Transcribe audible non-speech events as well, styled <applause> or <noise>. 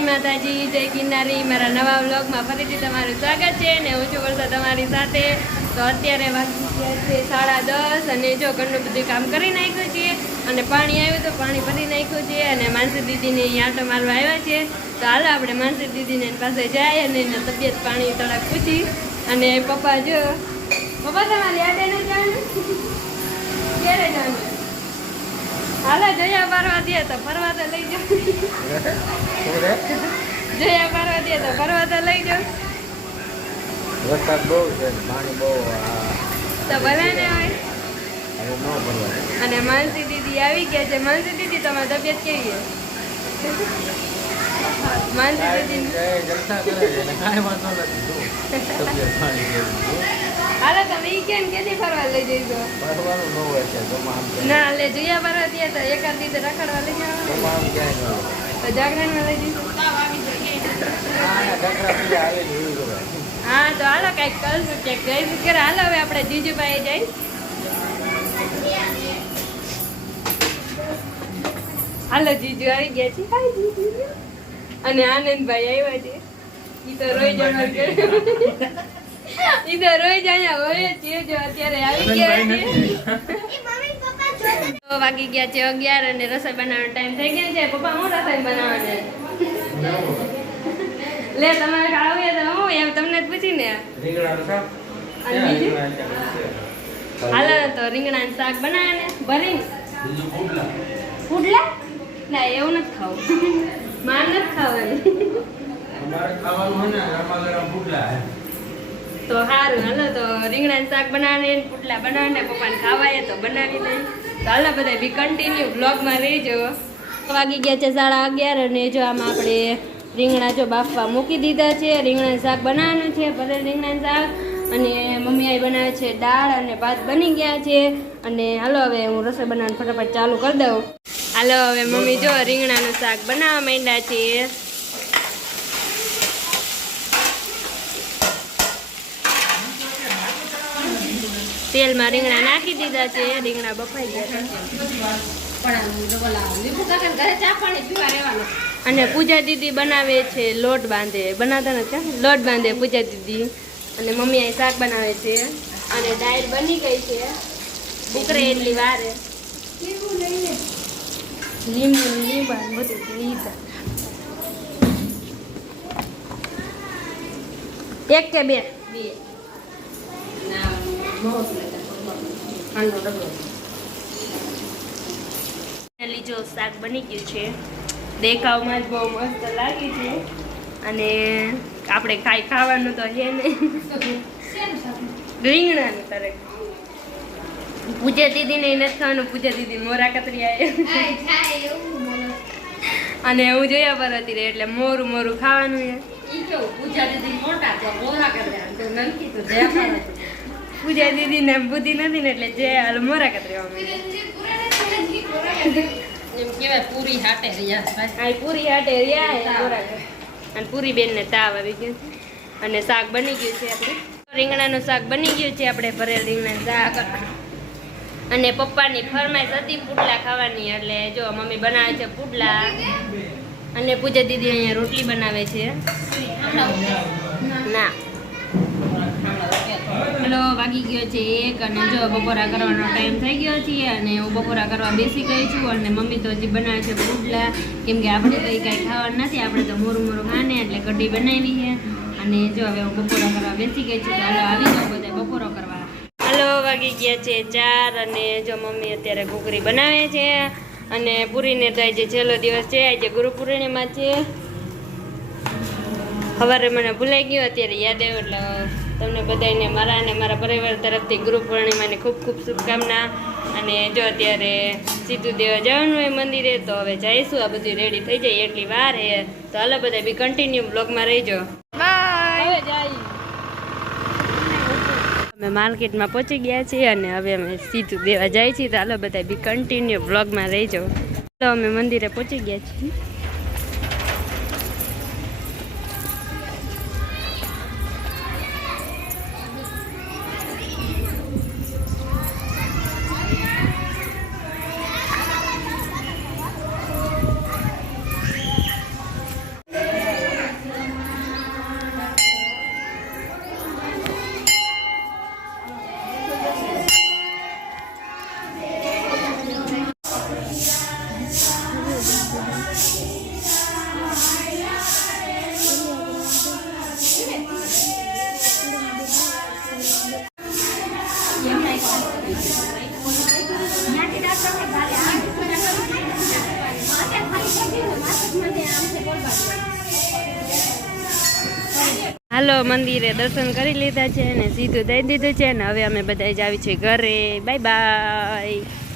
માતાજી, જય કિન્નારી. મારા નવા વ્લોગમાં ફરીથી તમારું સ્વાગત છે ને હું છું વર્ષા તમારી સાથે. તો અત્યારે વાગી છે સાડા દસ અને જો ઘરનું બધું કામ કરી નાખ્યું છે અને પાણી આવ્યું તો પાણી ભરી નાખ્યું છે અને માનસી દીદીને આંટો મારવા આવ્યા છે. તો હાલો આપણે માનસી દીદીને પાસે જાય અને એના તબિયત પાણી થોડાક પૂછી અને પપ્પા જો પપ્પા તમારી આડે ક્યારે જવાનું હાલો જયા પારવા દે તો ફરવા તો લઈ જાવ જયા ફરવા દે તો ફરવા તો લઈ જાઓ. વરસાદ બહુ છે પાણી બહુ તો ભલે ને હોય અને માનસી દીદી આવી ગયા છે. માનસી દીદી તમારી તબિયત કેવી છે? માનસી દીદી જલસા કરે કાંઈ વાંધો નથી. તબિયત પાણી જેવું જો. હાલો તમે ઈ કેમ કેદી ફરવા લઈ જઈશો ફરવાનું ન હોય છે ગમે ના લે જોયા ફરવા દે તો એકાદ તો રખડવા લઈ જવાનું. ગમે આમ ક્યાંય ન. તો જાગરણમાં લઈ જઈશું. આ આવી કરે. હા તો હાલો કંઈક કરશું કે કહીશું કે હાલો હવે આપણે જીજુભાઈ જઈ. હાલો જીજુ આવી ગયા છે. હાય જીજુ. અને આનંદભાઈ આવ્યા છે. ઈ તો રોઈ જવા ઈ રોઈ જાય હોય જ છે જો અત્યારે આવી ગયા છે. તો વાગી ગયા છે અગિયાર અને રસોઈ બનાવવાનો ટાઈમ થઈ ગયો છે. પપ્પા હું રસોઈ બનાવવાની? લે તમારે ખાવું તો હું એમ તમને જ પૂછીને હાલો તો રીંગણાનું શાક બનાવે ને ભરીને પુડલા ના એવું નથી ખાવું. <laughs> માર નથી ખાવાનું. તો સારું હાલો તો રીંગણાનું શાક બનાવે પુટલા બનાવીને બનાવે પપ્પાને ખાવાય તો બનાવી દે તો હાલો બધા બી કન્ટિન્યુ બ્લોગમાં રહેજો. વાગી ગયા છે સાડા અગિયાર અને જો આમાં આપણે રીંગણા જો બાફવા મૂકી દીધા છે. રીંગણાનું શાક બનાવવાનું છે ભલે રીંગણાનું શાક. અને મમ્મી આઈ બનાવે છે દાળ અને ભાત બની ગયા છે. અને હાલો હવે હું રસોઈ બનાવવાનું ફટાફટ ચાલુ કરી દઉં. હાલો હવે મમ્મી જો રીંગણાનું શાક બનાવવા માંડ્યા છે. તેલમાં રીંગણા નાખી દીધા છે, રીંગણા બફાઈ ગયા અને પૂજા દીદી બનાવે છે લોટ બાંધે. બનાવતા નથી લોટ બાંધે પૂજા દીદી. અને મમ્મી અહીં શાક બનાવે છે. અને દાળ બની ગઈ છે. ઉકરે એટલી વારે. લીંબુ, લીંબા બધું એક કે બે? બે. લીજો શાક બની ગયું છે. દેખાવમાં જ બહુ મસ્ત લાગે છે. અને આપણે ખાઈ ખાવાનું તો છે નહીં. રીંગણાનું તરક પૂજા દીદીને નથી ખાવાનું પૂજા દીદી મોરા કતરી આવે અને હું જોયા પર હતી એટલે મોરું મોરું ખાવાનું છે. પૂજા દીદી ને બુદ્ધિ નથી ને એટલે જે હાલ મોરા કતરી આવે પૂરી હાટે રહ્યા પૂરી હાટે રહ્યા અને પૂરી બેન ને તાવ આવી ગયું અને શાક બની ગયું છે આપણે. રીંગણાનું શાક બની ગયું છે આપણે ભરેલ રીંગણાનું શાક. અને પપ્પાની ફરમાઈશ હતી પુડલા ખાવાની એટલે જો મમ્મી બનાવે છે પુડલા. અને પૂજા દીદી અહીંયા રોટલી બનાવે છે. ના. હલો, વાગી ગયો છે એક અને જો બપોરા કરવાનો ટાઈમ થઈ ગયો છે અને હું બપોરા કરવા બેસી ગઈ છું અને મમ્મી તો હજી બનાવે છે પુડલા કેમ કે આપણે તો કાંઈ ખાવાનું નથી, આપણે તો મોરું મોરું ખાને એટલે કઢી બનાવી છે. અને જો હવે હું બપોરા કરવા બેસી ગઈ છું હાલો આવી જાઓ બધા બપોરો કરવા. હલો, વાગી ગયા છે ચાર અને જો મમ્મી અત્યારે ઘૂઘરી બનાવે છે. અને પૂરીને તો આજે છેલ્લો દિવસ છે, આજે ગુરુ પૂર્ણિમા છે. સવારે મને ભૂલાઈ ગયું અત્યારે યાદ આવ્યું એટલે તમને બધાને મારા અને મારા પરિવાર તરફથી ગુરુ પૂર્ણિમાની ખૂબ ખૂબ શુભકામના. અને જો અત્યારે સીધું દેવા જવાનું હોય મંદિરે તો હવે જઈશું આ બધું રેડી થઈ જાય એટલી વાર હે. તો હાલો બધા બી કન્ટિન્યુ બ્લોગમાં રહીજો. અમે માર્કેટમાં પહોંચી ગયા છીએ અને હવે અમે સીધું દેવા જાય છીએ. તો હાલો બધા બી કન્ટિન્યુ બ્લોગમાં રહીજો. તો અમે મંદિરે પહોંચી ગયા છીએ. હાલો મંદિરે દર્શન કરી લીધા છે અને સીધું દઈ દીધું છે ને હવે અમે બધા જ આવી છીએ ઘરે. Bye bye